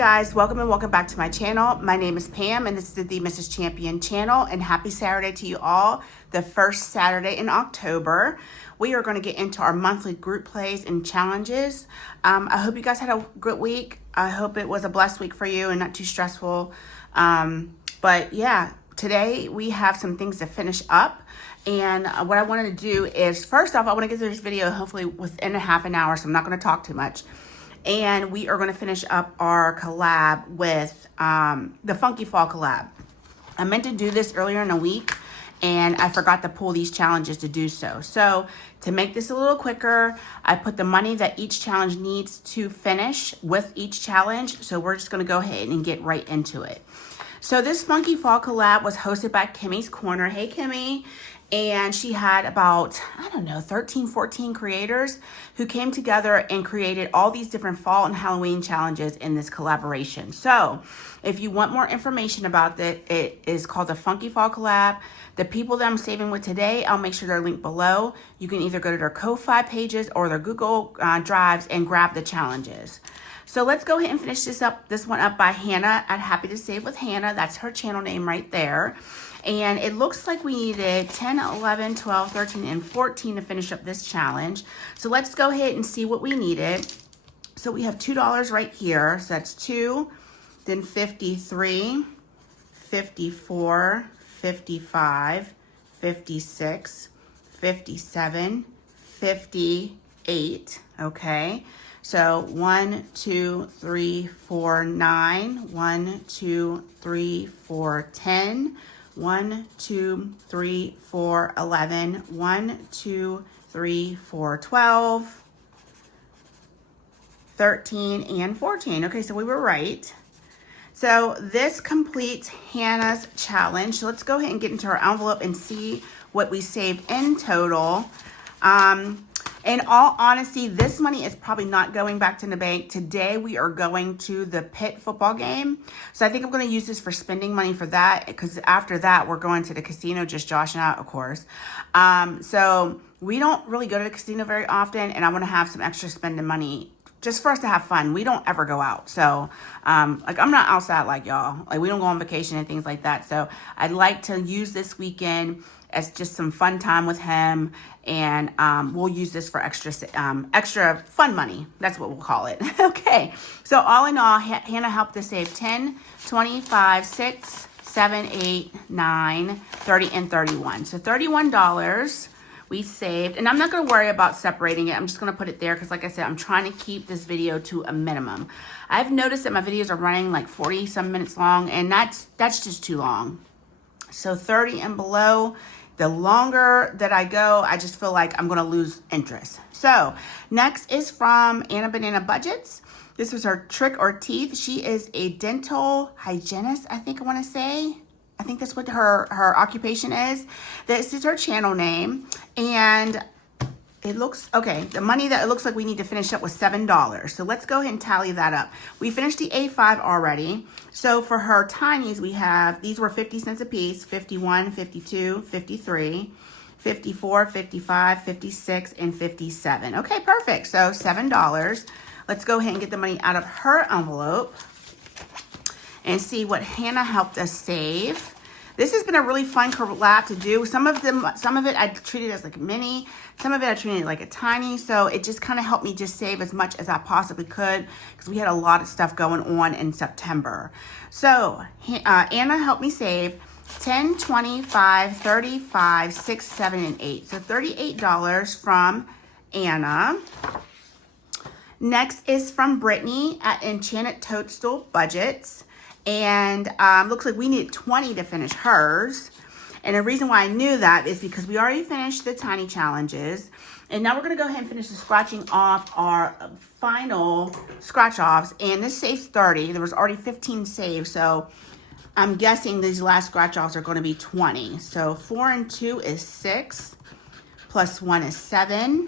guys, welcome and welcome back to my channel. My name is Pam and this is the Mrs. Champion channel, and happy Saturday to you all, the first Saturday in October. We are going to get into our monthly group plays and challenges. I hope you guys had a good week. I hope it was a blessed week for you and not too stressful. But yeah, today we have some things to finish up. And what I wanted to do is, first off, I want to get through this video hopefully within a half an hour, so I'm not going to talk too much. And we are going to finish up our collab with the Funky Fall collab. I meant to do this earlier in the week, and I forgot to pull these challenges to do so. So to make this a little quicker, I put the money that each challenge needs to finish with each challenge. So we're just going to go ahead and get right into it. So this Funky Fall collab was hosted by Kimmy's Corner. Hey, Kimmy. And she had about, 13, 14 creators who came together and created all these different fall and Halloween challenges in this collaboration. So if you want more information about it, it is called the Funky Fall collab. The people that I'm saving with today, I'll make sure they're linked below. You can either go to their Ko-Fi pages or their Google Drives and grab the challenges. So let's go ahead and finish this one up by Hannah at Happy to Save with Hannah. That's her channel name right there. And it looks like we needed 10, 11, 12, 13, and 14 to finish up this challenge. So let's go ahead and see what we needed. So we have $2 right here. So that's 2, then 53, 54, 55, 56, 57, 58, okay? So 1, 2, 3, 4, 9, 1, 2, 3, 4, 10, 1, 2, 3, 4, 11, 1, 2, 3, 4, 12, 13, and 14. Okay, so we were right. So this completes Hannah's challenge. So let's go ahead and get into our envelope and see what we saved in total. In all honesty, this money is probably not going back to the bank. Today, we are going to the Pitt football game. So I think I'm going to use this for spending money for that, because after that, we're going to the casino, just Josh and I, of course. So we don't really go to the casino very often, and I want to have some extra spending money just for us to have fun. We don't ever go out. So, I'm not outside like y'all. Like, we don't go on vacation and things like that. So I'd like to use this weekend as just some fun time with him, and we'll use this for extra fun money. That's what we'll call it. Okay, so all in all, Hannah helped us save 10, 25, 6, 7, 8, 9, 30, and 31. So $31 we saved, and I'm not going to worry about separating it. I'm just going to put it there because, like I said, I'm trying to keep this video to a minimum. I've noticed that my videos are running like 40 some minutes long, and that's just too long. So 30 and below, the longer that I go, I just feel like I'm going to lose interest. So next is from Anna Banana Budgets. This was her trick or teeth. She is a dental hygienist, I think I want to say. I think that's what her occupation is. This is her channel name. And it looks, okay, the money that it looks like we need to finish up was $7. So let's go ahead and tally that up. We finished the A5 already. So for her tinies, we have, these were 50 cents a piece, 51, 52, 53, 54, 55, 56, and 57. Okay, perfect. So $7. Let's go ahead and get the money out of her envelope and see what Hannah helped us save. This has been a really fun collab to do. Some of it I treated as like a mini. Some of it I treated like a tiny. So it just kind of helped me just save as much as I possibly could, because we had a lot of stuff going on in September. So Anna helped me save 10, 25, 35, 6, 7, and 8. So $38 from Anna. Next is from Brittany at Enchanted Toadstool Budgets. And looks like we need 20 to finish hers. And the reason why I knew that is because we already finished the tiny challenges. And now we're going to go ahead and finish the scratching off our final scratch offs. And this saves 30. There was already 15 saved. So I'm guessing these last scratch offs are going to be 20. So 4 and 2 is 6. Plus 1 is 7.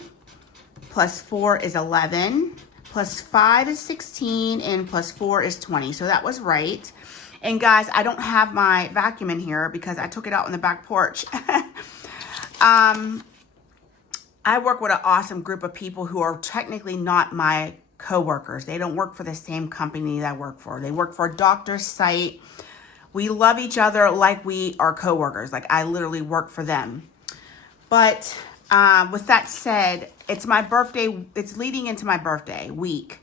Plus 4 is 11. Plus 5 is 16, and plus 4 is 20. So that was right. And guys, I don't have my vacuum in here because I took it out on the back porch. I work with an awesome group of people who are technically not my co-workers. They don't work for the same company that I work for. They work for a doctor's site. We love each other like we are co-workers. Like I literally work for them. But with that said, it's my birthday. It's leading into my birthday week.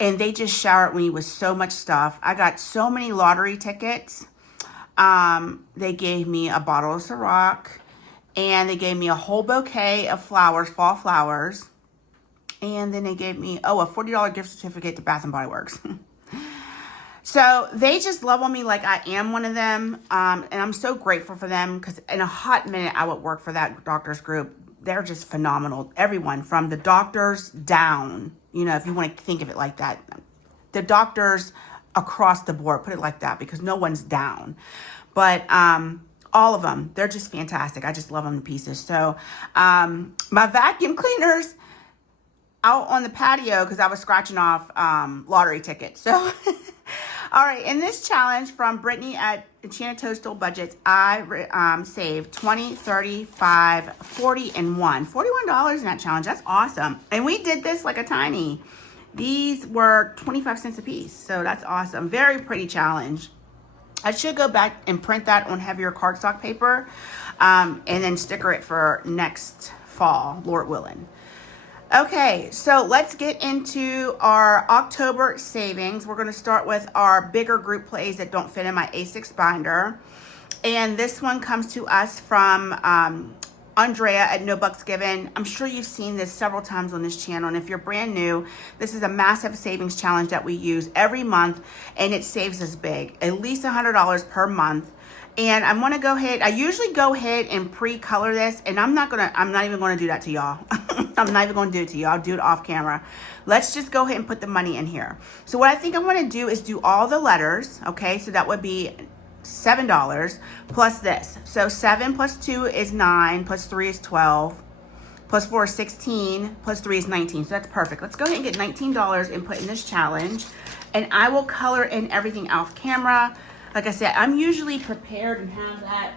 And they just showered me with so much stuff. I got so many lottery tickets. They gave me a bottle of Ciroc. And they gave me a whole bouquet of flowers, fall flowers. And then they gave me, a $40 gift certificate to Bath & Body Works. So they just love on me like I am one of them. And I'm so grateful for them because in a hot minute, I would work for that doctors group. They're just phenomenal. Everyone from the doctors down, you know, if you want to think of it like that. The doctors across the board, put it like that, because no one's down. But all of them, they're just fantastic. I just love them to pieces. So my vacuum cleaners out on the patio because I was scratching off lottery tickets. So... All right, in this challenge from Brittany at NotJustABudget, I saved 20, 35, 40, and $41 in that challenge. That's awesome. And we did this like a tiny. These were 25 cents a piece, so that's awesome. Very pretty challenge. I should go back and print that on heavier cardstock paper and then sticker it for next fall, Lord willing. Okay, so let's get into our October savings. We're going to start with our bigger group plays that don't fit in my A6 binder. And this one comes to us from Andrea at No Bucks Given. I'm sure you've seen this several times on this channel. And if you're brand new, this is a massive savings challenge that we use every month. And it saves us big, at least $100 per month. And I'm going to go ahead. I usually go ahead and pre-color this, and I'm not even going to do that to y'all. I'm not even going to do it to y'all. I'll do it off camera. Let's just go ahead and put the money in here. So what I think I'm going to do is do all the letters. Okay, so that would be $7 plus this. So 7 plus 2 is 9, plus 3 is 12, plus 4 is 16, plus 3 is 19. So that's perfect. Let's go ahead and get $19 and put in this challenge. And I will color in everything off camera. Like I said, I'm usually prepared and have that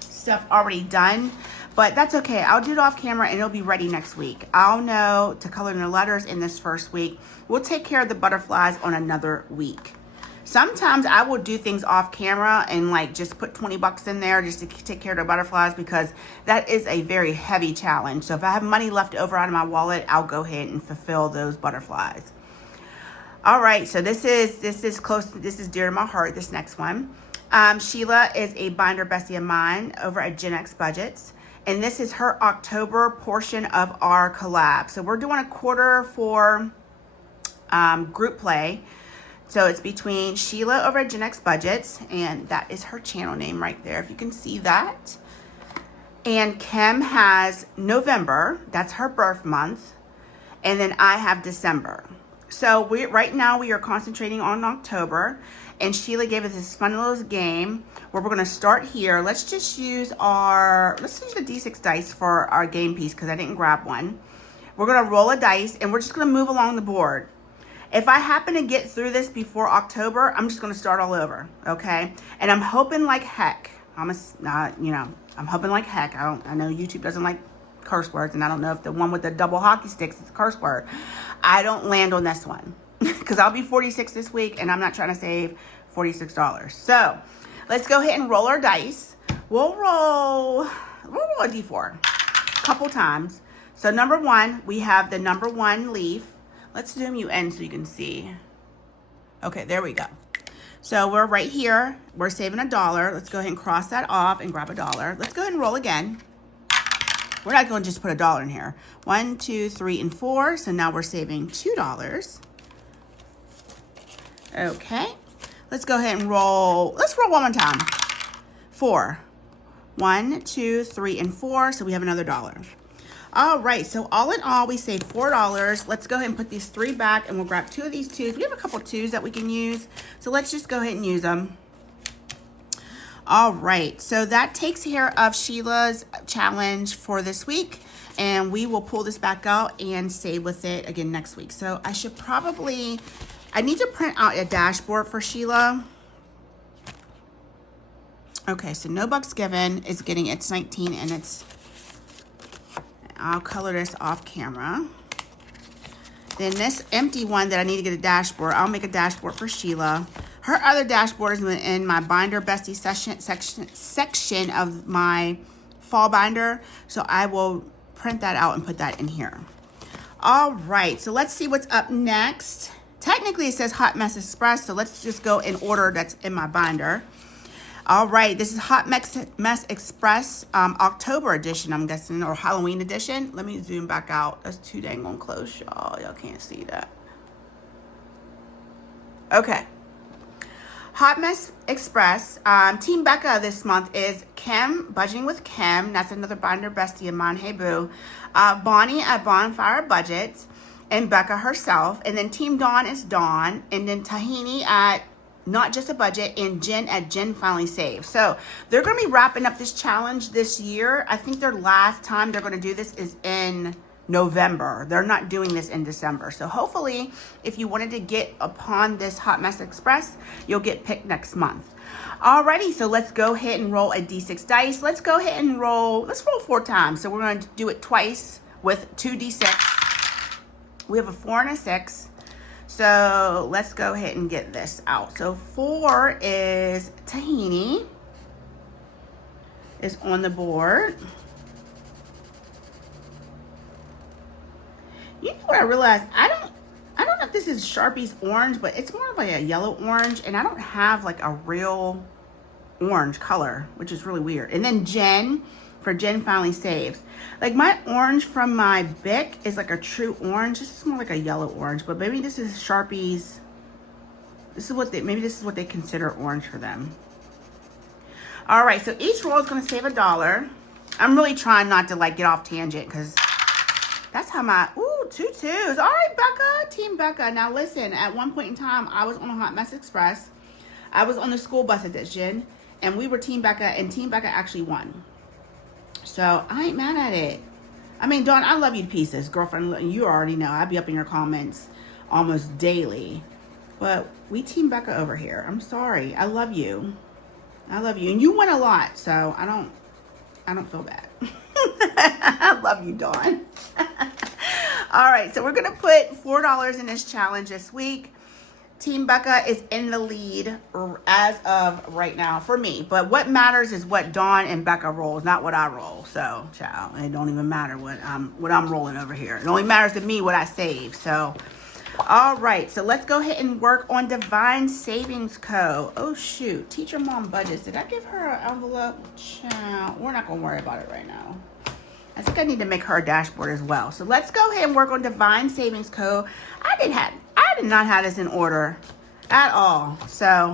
stuff already done, but that's okay. I'll do it off camera and it'll be ready next week. I'll know to color in the letters in this first week. We'll take care of the butterflies on another week. Sometimes I will do things off camera and like just put 20 bucks in there just to take care of the butterflies because that is a very heavy challenge. So if I have money left over out of my wallet, I'll go ahead and fulfill those butterflies. All right, so this is close. This is dear to my heart. This next one, Sheila is a binder bestie of mine over at Gen X Budgets, and this is her October portion of our collab. So we're doing a quarter for group play. So it's between Sheila over at Gen X Budgets, and that is her channel name right there, if you can see that. And Kim has November. That's her birth month, and then I have December. So right now we are concentrating on October, and Sheila gave us this fun little game where we're going to start here. Let's just use the D6 dice for our game piece because I didn't grab one. We're going to roll a dice and we're just going to move along the board. If I happen to get through this before October, I'm just going to start all over, okay? And I'm hoping like heck. I'm hoping like heck. I know YouTube doesn't like curse words, and I don't know if the one with the double hockey sticks is a curse word. I don't land on this one because I'll be 46 this week and I'm not trying to save $46. So let's go ahead and roll our dice. We'll roll a D4 a couple times. So number 1, we have the number 1 leaf. Let's zoom you in so you can see. Okay, there we go. So we're right here. We're saving $1. Let's go ahead and cross that off and grab $1. Let's go ahead and roll again. We're not going to just put $1 in here. 1, 2, 3, and 4. So now we're saving $2. Okay. Let's go ahead and roll. Let's roll one more time. 4. 1, 2, 3, and 4. So we have another $1. All right. So all in all, we saved $4. Let's go ahead and put these 3 back, and we'll grab 2 of these 2s. We have a couple 2s that we can use. So let's just go ahead and use them. All right, so that takes care of Sheila's challenge for this week, and we will pull this back out and save with it again next week. So I need to print out a dashboard for Sheila. Okay, so No Bucks Given is getting its 19, and I'll color this off camera. Then this empty one that I need to get a dashboard, I'll make a dashboard for Sheila. Her other dashboard is in my binder bestie section of my fall binder. So I will print that out and put that in here. All right, so let's see what's up next. Technically it says Hot Mess Express, so let's just go in order that's in my binder. All right, this is Hot Mess Express October edition, I'm guessing, or Halloween edition. Let me zoom back out. That's too dang on close, y'all. Y'all can't see that. Okay. Hot Mess Express. Team Becca this month is Kim, Budgeting with Kim. That's another binder bestie of mine. Hey, boo. Bonnie at Bonfire Budgets, and Becca herself. And then Team Dawn is Dawn. And then Tahini at Not Just a Budget, and Jen at Jen Finally Saved. So they're going to be wrapping up this challenge this year. I think their last time they're going to do this is in November. They're not doing this in December. So hopefully, if you wanted to get upon this Hot Mess Express, you'll get picked next month. Alrighty, so let's go ahead and roll a D6 dice. Let's go ahead and roll, let's roll 4 times. So we're going to do it twice with 2 D6. We have a 4 and a 6. So let's go ahead and get this out. So 4 is Tahini is on the board. You know what I realized? I don't know if this is Sharpie's orange, but it's more of like a yellow orange, and I don't have like a real orange color, which is really weird. And then Jen for Jen Finally Saves. Like my orange from my Bic is like a true orange. This is more like a yellow orange, but maybe this is Sharpie's. Maybe this is what they consider orange for them. All right, so each roll is going to save $1. I'm really trying not to like get off tangent because that's how my, ooh, 2 2s. All right, Becca, Team Becca. Now listen, at one point in time, I was on a Hot Mess Express. I was on the school bus edition, and we were Team Becca, and Team Becca actually won. So I ain't mad at it. I mean, Dawn, I love you to pieces, girlfriend. You already know. I be up in your comments almost daily. But we Team Becca over here. I'm sorry. I love you. I love you. And you win a lot, so I don't feel bad. I love you, Dawn. All right, so we're going to put $4 in this challenge this week. Team Becca is in the lead as of right now for me. But what matters is what Dawn and Becca rolls, not what I roll. So, child, it don't even matter what I'm rolling over here. It only matters to me what I save. So, all right. So, let's go ahead and work on Divine Savings Co. Oh, shoot. Teacher Mom Budgets. Did I give her an envelope? Child, we're not going to worry about it right now. I think I need to make her a dashboard as well. So let's go ahead and work on Divine Savings Co. I did not have this in order at all. So,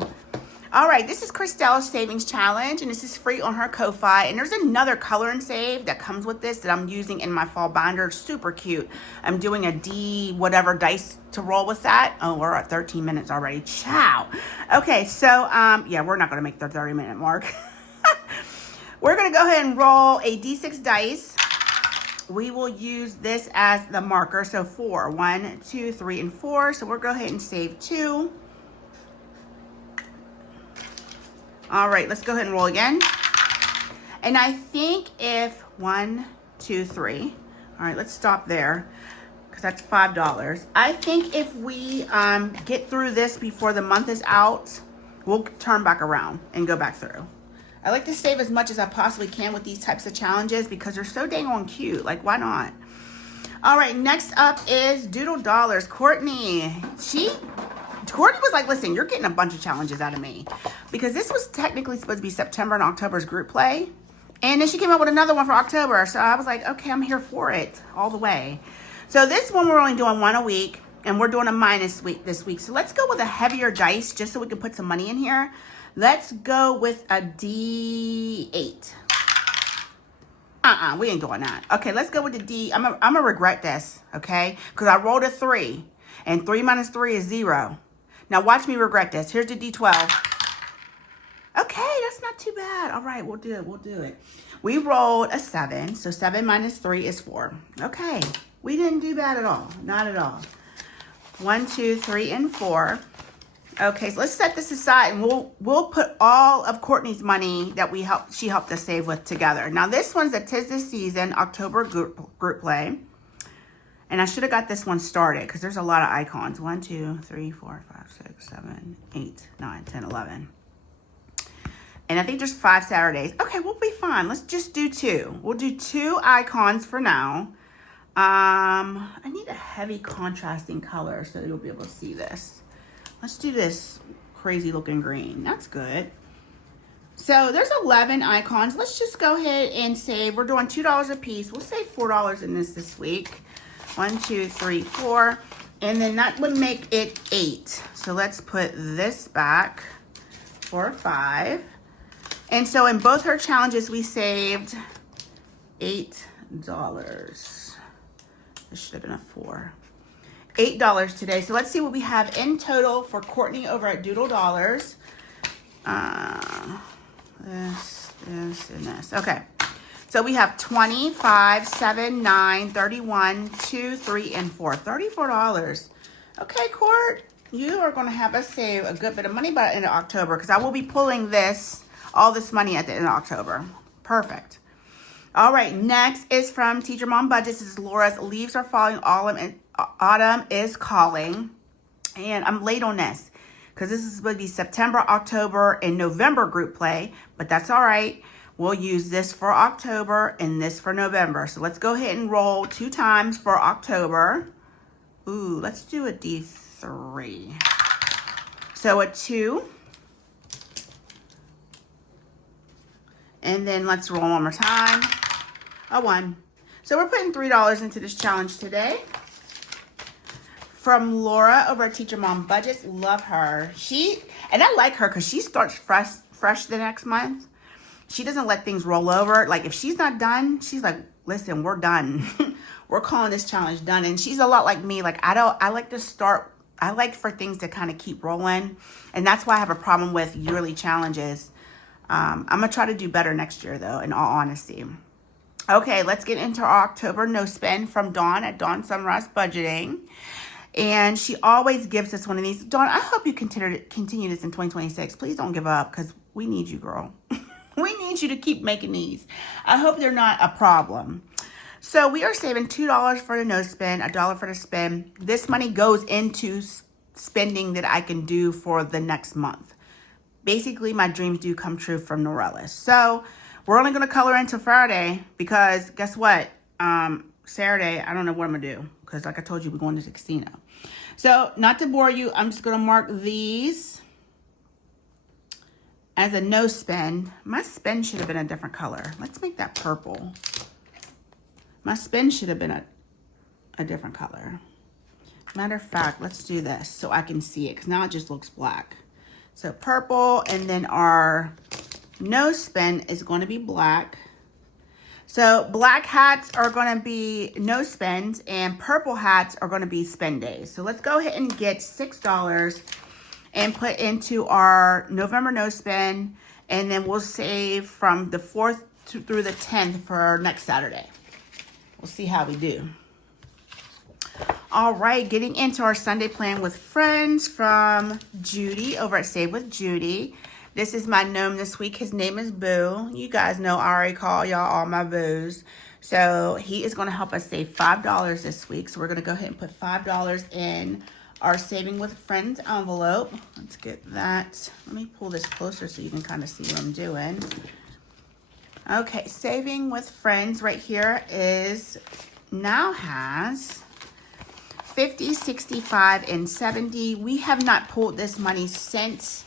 all right, this is Christelle's Savings Challenge, and this is free on her Ko-Fi. And there's another color and save that comes with this that I'm using in my fall binder. Super cute. I'm doing a D whatever dice to roll with that. Oh, we're at 13 minutes already. Ciao. Okay, so yeah, we're not going to make the 30-minute mark. We're going to go ahead and roll a D6 dice. We will use this as the marker. So 4, 1, 2, 3, and 4. So we'll go ahead and save 2. All right, let's go ahead and roll again. And I think if 1, 2, 3. All right, let's stop there because that's $5. I think if we get through this before the month is out, we'll turn back around and go back through. I like to save as much as I possibly can with these types of challenges because they're so dang on cute. Like, why not? All right, next up is Doodle Dollars. Courtney was like, listen, you're getting a bunch of challenges out of me because this was technically supposed to be September and October's group play. And then she came up with another one for October. So I was like, okay, I'm here for it all the way. So this one, we're only doing 1 a week, and we're doing a minus week this week. So let's go with a heavier dice just so we can put some money in here. Let's go with a D8. We ain't doing that. Okay, let's go with the D. I'm gonna regret this, okay? Because I rolled a 3, and 3 minus 3 is 0. Now watch me regret this. Here's the D12. Okay, that's not too bad. All right, we'll do it. We rolled a 7, so 7 minus 3 is 4. Okay, we didn't do bad at all. Not at all. 1, 2, 3, and 4. Okay, so let's set this aside, and we'll put all of Courtney's money that she helped us save with together. Now this one's a 'Tis the Season October group play, And I should have got this one started because there's a lot of icons. 1, 2, 3, 4, 5, 6, 7, 8, 9, 10, 11. And I think there's 5 Saturdays. Okay, we'll be fine. Let's just do 2. We'll do 2 icons for now. I need a heavy contrasting color so you'll be able to see this. Let's do this crazy looking green. That's good. So there's 11 icons. Let's just go ahead and save. We're doing $2 a piece. We'll save $4 in this week. 1, 2, 3, 4. And then that would make it 8. So let's put this back for 5. And so in both her challenges, we saved $8. This should have been a 4. $8 today. So let's see what we have in total for Courtney over at Doodle Dollars. This, and this. Okay. So we have 20, 5, 7, 9, 31, 2, 3, and 4. $34. Okay, Court. You are going to have us save a good bit of money by the end of October because I will be pulling all this money at the end of October. Perfect. All right, next is from Teacher Mom Budgets. This is Laura's Leaves Are Falling, Autumn is Calling. And I'm late on this because this is supposed to be September, October, and November group play, but that's all right. We'll use this for October and this for November. So let's go ahead and roll 2 times for October. Ooh, let's do a D3. So a 2. And then let's roll one more time. A 1. So we're putting $3 into this challenge today. From Laura over at Teacher Mom Budgets. Love her. And I like her because she starts fresh the next month. She doesn't let things roll over. Like if she's not done, she's like, listen, we're done. We're calling this challenge done. And she's a lot like me. Like I like to start, I like for things to kind of keep rolling. And that's why I have a problem with yearly challenges. I'm going to try to do better next year, though, in all honesty. Okay, let's get into our October no spend from Dawn at Dawn Sunrise Budgeting. And she always gives us one of these. Dawn, I hope you continue this in 2026. Please don't give up because we need you, girl. We need you to keep making these. I hope they're not a problem. So we are saving $2 for the no spend, $1 for the spend. This money goes into spending that I can do for the next month. Basically, my dreams do come true from Norellis. So we're only going to color until Friday because guess what? Saturday, I don't know what I'm going to do because like I told you, we're going to the casino. So not to bore you, I'm just going to mark these as a no spend. My spend should have been a different color. Let's make that purple. My spend should have been a different color. Matter of fact, let's do this so I can see it because now it just looks black. So purple, and then our no spend is going to be black. So black hats are going to be no spends, and purple hats are going to be spend days. So let's go ahead and get $6 and put into our November no spend, and then we'll save from the 4th through the 10th for next Saturday. We'll see how we do. All right, getting into our Sunday plan with friends from Judy over at Save with Judy. This is my gnome this week. His name is Boo. You guys know I already call y'all all my boos. So he is going to help us save $5 this week. So we're going to go ahead and put $5 in our Saving with Friends envelope. Let's get that. Let me pull this closer so you can kind of see what I'm doing. Okay, Saving with Friends right here now has 50, 65, and 70. We have not pulled this money since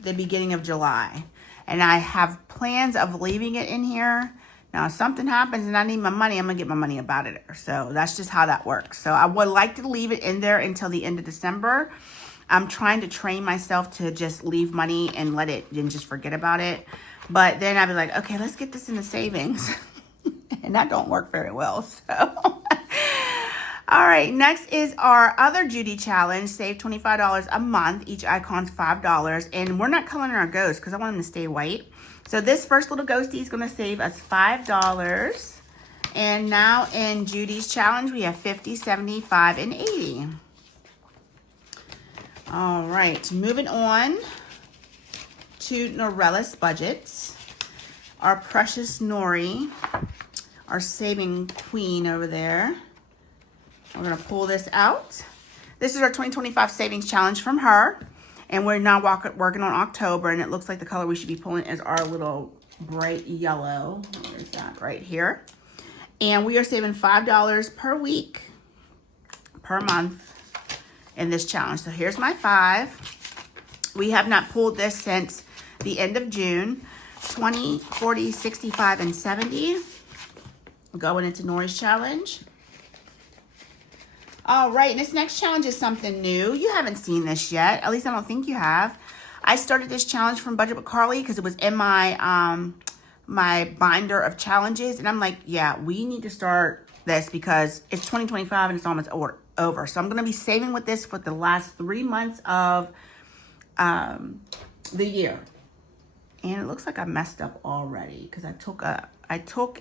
the beginning of July. And I have plans of leaving it in here. Now, if something happens and I need my money, I'm going to get my money about it. So that's just how that works. So I would like to leave it in there until the end of December. I'm trying to train myself to just leave money and let it and just forget about it. But then I'd be like, okay, let's get this in the savings. And that don't work very well. So all right, next is our other Judy challenge. Save $25 a month. Each icon's $5. And we're not coloring our ghosts because I want them to stay white. So this first little ghostie is going to save us $5. And now in Judy's challenge, we have 50, 75, and 80. All right, moving on to Norellis Budgets. Our precious Nori, our saving queen over there. We're gonna pull this out. This is our 2025 savings challenge from her. And we're now working on October, and it looks like the color we should be pulling is our little bright yellow. Where's that? Right here. And we are saving $5 per week, per month in this challenge. So here's my 5. We have not pulled this since the end of June. 20, 40, 65, and 70. Going into Nori's challenge. All right, and this next challenge is something new. You haven't seen this yet. At least I don't think you have. I started this challenge from Budget with Carly because it was in my my binder of challenges. And I'm like, yeah, we need to start this because it's 2025 and it's almost over. So I'm going to be saving with this for the last 3 months of the year. And it looks like I messed up already because I took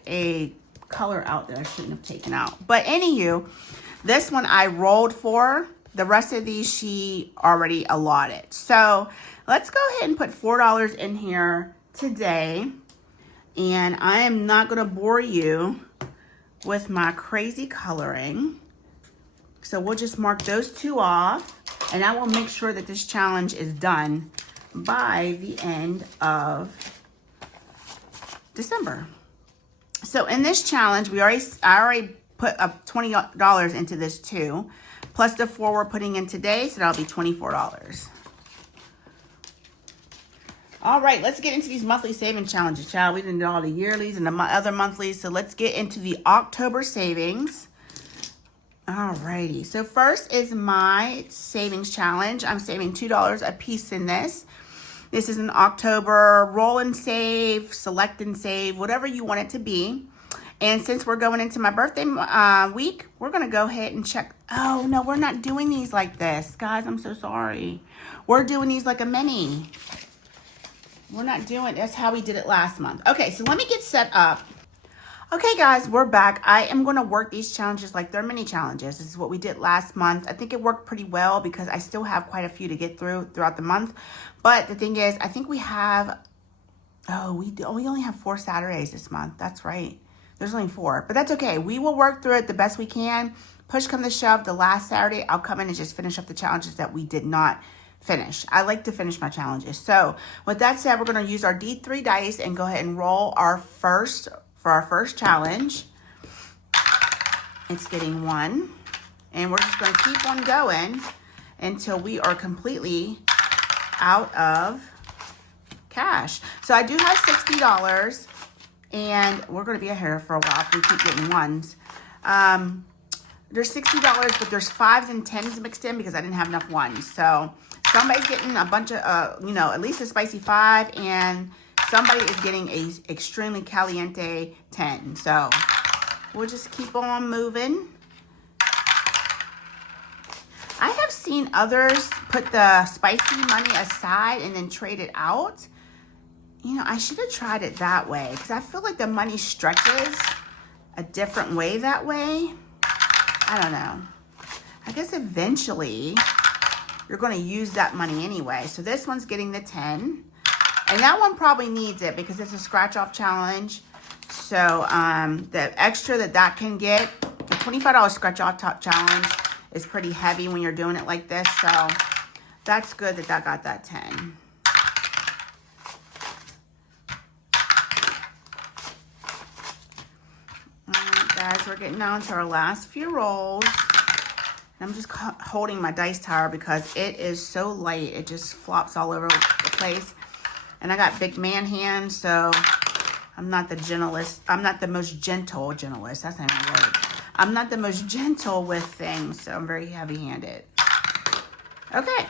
a color out that I shouldn't have taken out. But anywho, this one I rolled for. The rest of these she already allotted. So let's go ahead and put $4 in here today. And I am not going to bore you with my crazy coloring. So we'll just mark those 2 off. And I will make sure that this challenge is done by the end of December. So in this challenge, I already put up $20 into this too, plus the 4 we're putting in today, so that'll be $24. All right, let's get into these monthly saving challenges, child. We did all the yearlies and the other monthlies, so let's get into the October savings. All righty, so first is my savings challenge. I'm saving $2 a piece in this. This is an October roll and save, select and save, whatever you want it to be. And since we're going into my birthday week, we're going to go ahead and check. Oh, no, we're not doing these like this. Guys, I'm so sorry. We're doing these like a mini. We're not doing, that's how we did it last month. Okay, so let me get set up. Okay, guys, we're back. I am going to work these challenges like they're mini challenges. This is what we did last month. I think it worked pretty well because I still have quite a few to get throughout the month. But the thing is, I think we have, we only have 4 Saturdays this month. That's right. There's only 4, but that's okay. We will work through it the best we can. Push come to shove, the last Saturday, I'll come in and just finish up the challenges that we did not finish. I like to finish my challenges. So with that said, we're going to use our D3 dice and go ahead and roll our first challenge. It's getting 1, and we're just going to keep on going until we are completely out of cash. So I do have $60. And we're going to be here for a while if we keep getting 1s. There's $60, but there's 5s and 10s mixed in because I didn't have enough 1s. So somebody's getting a bunch of, at least a spicy 5, and somebody is getting a extremely caliente 10. So we'll just keep on moving. I have seen others put the spicy money aside and then trade it out. You know, I should have tried it that way because I feel like the money stretches a different way that way. I don't know. I guess eventually you're going to use that money anyway. So this one's getting the 10. And that one probably needs it because it's a scratch-off challenge. So the extra that can get, the $25 scratch-off challenge is pretty heavy when you're doing it like this. So that's good that got that 10. Guys, we're getting down to our last few rolls. And I'm just holding my dice tower because it is so light. It just flops all over the place. And I got big man hands, so I'm not the gentlest. I'm not the most gentlest. That's not even a word. I'm not the most gentle with things, so I'm very heavy-handed. Okay,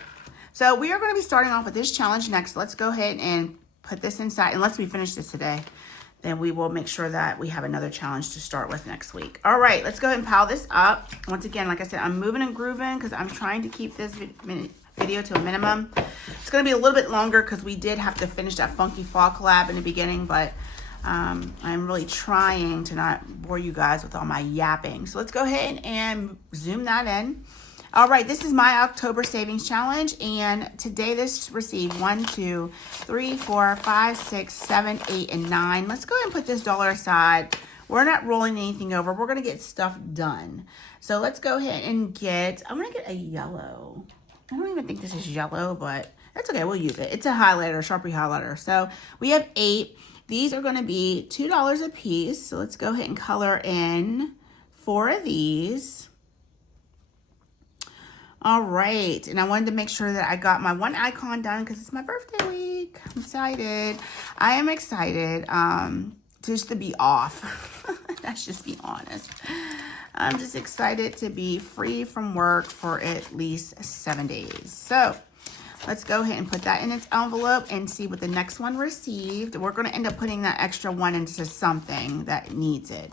so we are going to be starting off with this challenge next. Let's go ahead and put this inside. Unless we finish this today, then we will make sure that we have another challenge to start with next week. All right, let's go ahead and pile this up. Once again, like I said, I'm moving and grooving because I'm trying to keep this video to a minimum. It's going to be a little bit longer because we did have to finish that Funky Fall collab in the beginning, but I'm really trying to not bore you guys with all my yapping. So let's go ahead and zoom that in. All right, this is my October savings challenge, and today this received 1, 2, 3, 4, 5, 6, 7, 8, and 9. Let's go ahead and put this dollar aside We're not rolling anything over. We're going to get stuff done. So let's go ahead and I'm going to get a yellow. I don't even think this is yellow, but that's okay. We'll use it. It's a highlighter, Sharpie highlighter. So we have 8. These are going to be $2 a piece. So let's go ahead and color in 4 of these. All right. And I wanted to make sure that I got my one icon done because it's my birthday week. I'm excited. I am excited just to be off. Let's just be honest. I'm just excited to be free from work for at least 7 days. So let's go ahead and put that in its envelope and see what the next one received. We're going to end up putting that extra one into something that needs it.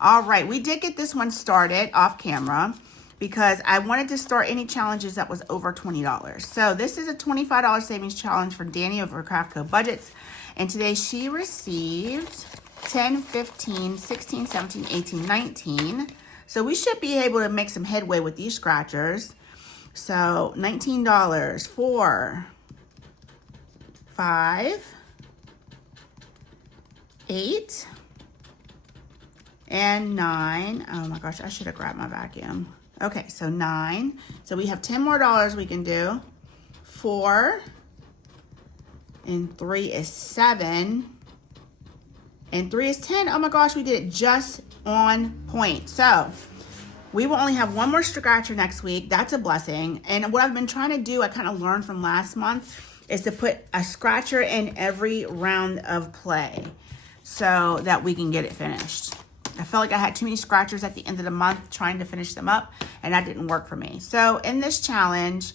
All right, we did get this one started off camera because I wanted to start any challenges that was over $20. So this is a $25 savings challenge for Danny over Craftco Budgets. And today she received 10, 15, 16, 17, 18, 19. So we should be able to make some headway with these scratchers. So $19, 4, 5, 8, and 9. Oh my gosh, I should have grabbed my vacuum. Okay, so 9. So we have 10 more dollars we can do. 4, and 3 is 7, and 3 is 10. Oh my gosh, we did it just on point. So we will only have one more scratcher next week. That's a blessing. And what I've been trying to do, I kind of learned from last month, is to put a scratcher in every round of play so that we can get it finished. I felt like I had too many scratchers at the end of the month trying to finish them up, and that didn't work for me. So in this challenge,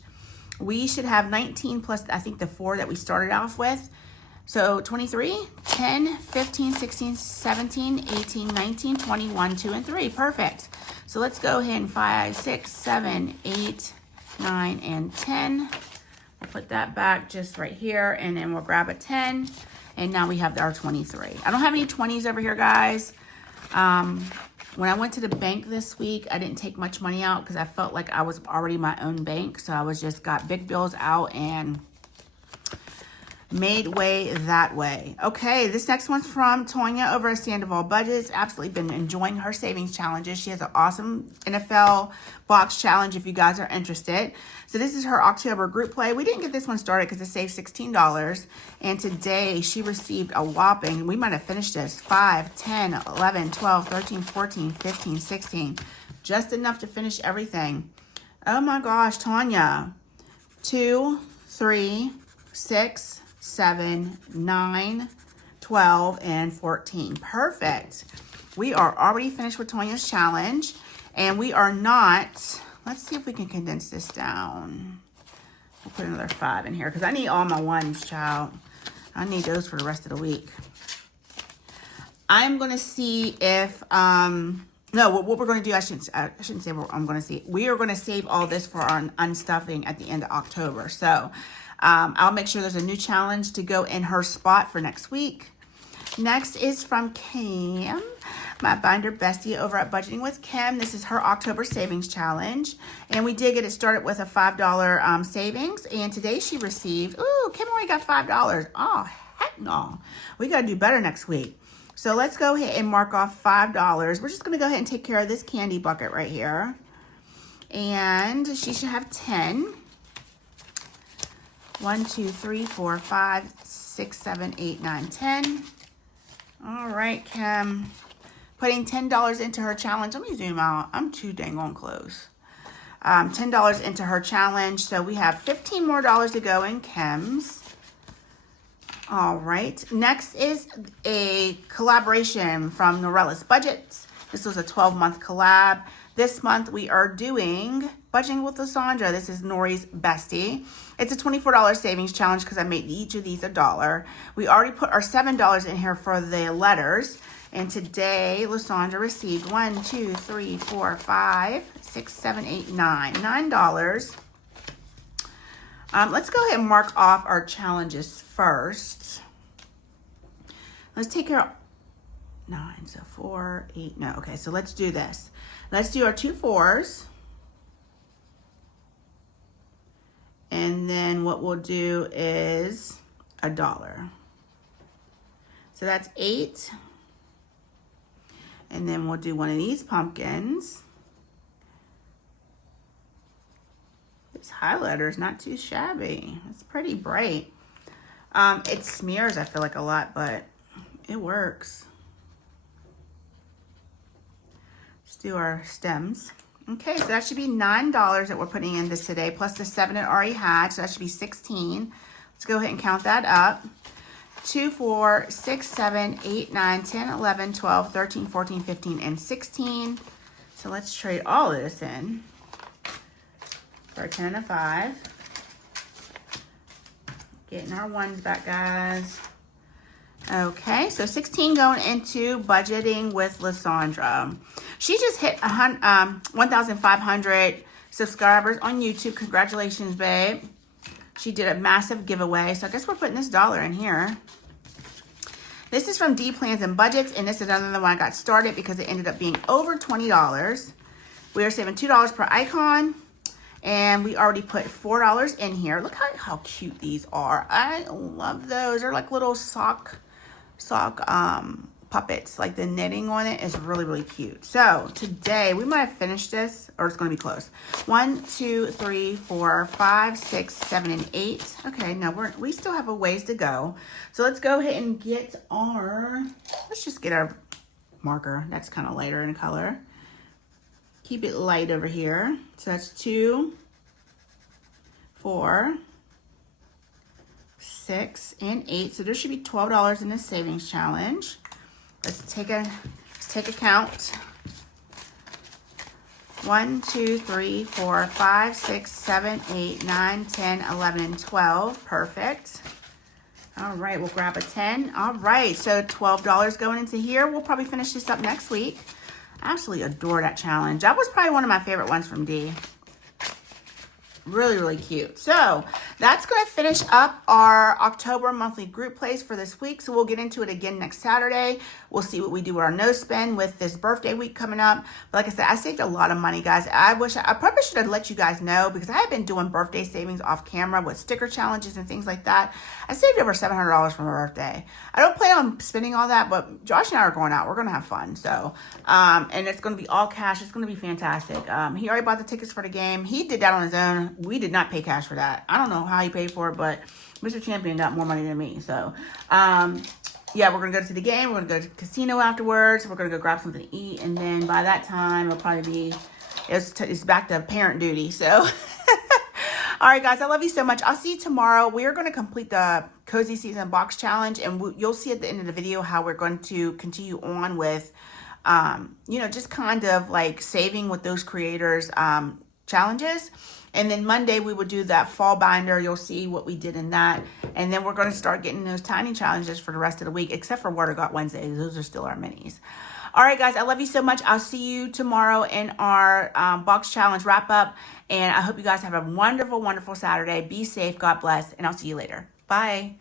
we should have 19 plus, I think, the 4 that we started off with. So 23, 10, 15, 16, 17, 18, 19, 20, 1, 2, and 3. Perfect. So let's go ahead and 5, 6, 7, 8, 9, and 10. We'll put that back just right here, and then we'll grab a 10. And now we have our 23. I don't have any 20s over here, guys. When I went to the bank this week, I didn't take much money out because I felt like I was already my own bank. So I was just got big bills out and made way that way. Okay, this next one's from Tonya over at Sandoval Budgets. Absolutely been enjoying her savings challenges. She has an awesome NFL box challenge if you guys are interested. So this is her October group play. We didn't get this one started because it saved $16. And today she received a whopping, we might have finished this, 5, 10, 11, 12, 13, 14, 15, 16. Just enough to finish everything. Oh my gosh, Tonya. 2, 3, 6, 7, 9, 12, and 14. Perfect. We are already finished with Tonya's challenge, and we are not, let's see if we can condense this down. We'll put another 5 in here because I need all my 1s, child. I need those for the rest of the week. I'm going to see if, no, what we're going to do, I shouldn't say what I'm going to see. We are going to save all this for our unstuffing at the end of October. So I'll make sure there's a new challenge to go in her spot for next week. Next is from Kim, my binder bestie over at Budgeting with Kim. This is her October savings challenge. And we did get it started with a $5 savings. And today she received, ooh, Kim already got $5. Oh, heck no. We got to do better next week. So let's go ahead and mark off $5. We're just going to go ahead and take care of this candy bucket right here. And she should have 10. 1, 2, 3, 4, 5, 6, 7, 8, 9, 10. All right, Kim. Putting $10 into her challenge. Let me zoom out. I'm too dang on close. $10 into her challenge. So we have $15 more to go in Kim's. All right. Next is a collaboration from Norella's Budgets. This was a 12-month collab. This month we are doing Budgeting with Lysandra. This is Nori's bestie. It's a $24 savings challenge because I made each of these $1. We already put our $7 in here for the letters. And today Lysandra received 1, 2, 3, 4, 5, 6, 7, 8, 9. $9. Let's go ahead and mark off our challenges first. Let's take care of 9. So 4, 8. No, okay. So let's do this. Let's do our 2 4s. And then what we'll do is $1. So that's 8. And then we'll do one of these pumpkins. This highlighter is not too shabby. It's pretty bright. It smears, I feel like, a lot, but it works. Let's do our stems. Okay, so that should be $9 that we're putting in this today, plus the 7 it already had, so that should be 16. Let's go ahead and count that up. 2, 4, 6, 7, 8, 9, 10, 11, 12, 13, 14, 15, and 16. So let's trade all of this in for a 10 and a 5. Getting our ones back, guys. Okay, so 16 going into budgeting with Lysandra. She just hit 1,500 subscribers on YouTube. Congratulations, babe. She did a massive giveaway, so I guess we're putting this dollar in here. This is from D Plans and Budgets, and this is another one I got started because it ended up being over $20. We are saving $2 per icon, and we already put $4 in here. Look how cute these are. I love those. They're like little sock puppets. Like the knitting on it is really, really cute. So today we might have finished this, or it's going to be close. 1, 2, 3, 4, 5, 6, 7, and 8. Okay, now we still have a ways to go. So let's go ahead and get let's just get our marker. That's kind of lighter in color. Keep it light over here. So that's 2, 4, 6, and 8. So there should be $12 in this savings challenge. Let's take a count. 1, 2, 3, 4, 5, 6, 7, 8, 9, 10, 11, and 12. Perfect. All right, we'll grab a 10. All right, so $12 going into here. We'll probably finish this up next week. I absolutely adore that challenge. That was probably one of my favorite ones from D. Really, really cute. So that's going to finish up our October monthly group plays for this week. So we'll get into it again next Saturday. We'll see what we do with our no spend with this birthday week coming up. But like I said, I saved a lot of money, guys. I probably should have let you guys know because I have been doing birthday savings off camera with sticker challenges and things like that. I saved over $700 for my birthday. I don't plan on spending all that, but Josh and I are going out. We're going to have fun. So, and it's going to be all cash. It's going to be fantastic. He already bought the tickets for the game. He did that on his own. We did not pay cash for that. I don't know how he paid for it, but Mr. Champion got more money than me. So, yeah, we're going to go to the game. We're going to go to the casino afterwards. We're going to go grab something to eat. And then by that time, it'll probably be, it's back to parent duty. So, all right, guys, I love you so much. I'll see you tomorrow. We are going to complete the Cozy Season Box Challenge. And you'll see at the end of the video how we're going to continue on with, just kind of like saving with those creators' challenges. And then Monday, we will do that fall binder. You'll see what we did in that. And then we're going to start getting those tiny challenges for the rest of the week, except for Water Got Wednesdays. Those are still our minis. All right, guys, I love you so much. I'll see you tomorrow in our box challenge wrap up. And I hope you guys have a wonderful, wonderful Saturday. Be safe. God bless. And I'll see you later. Bye.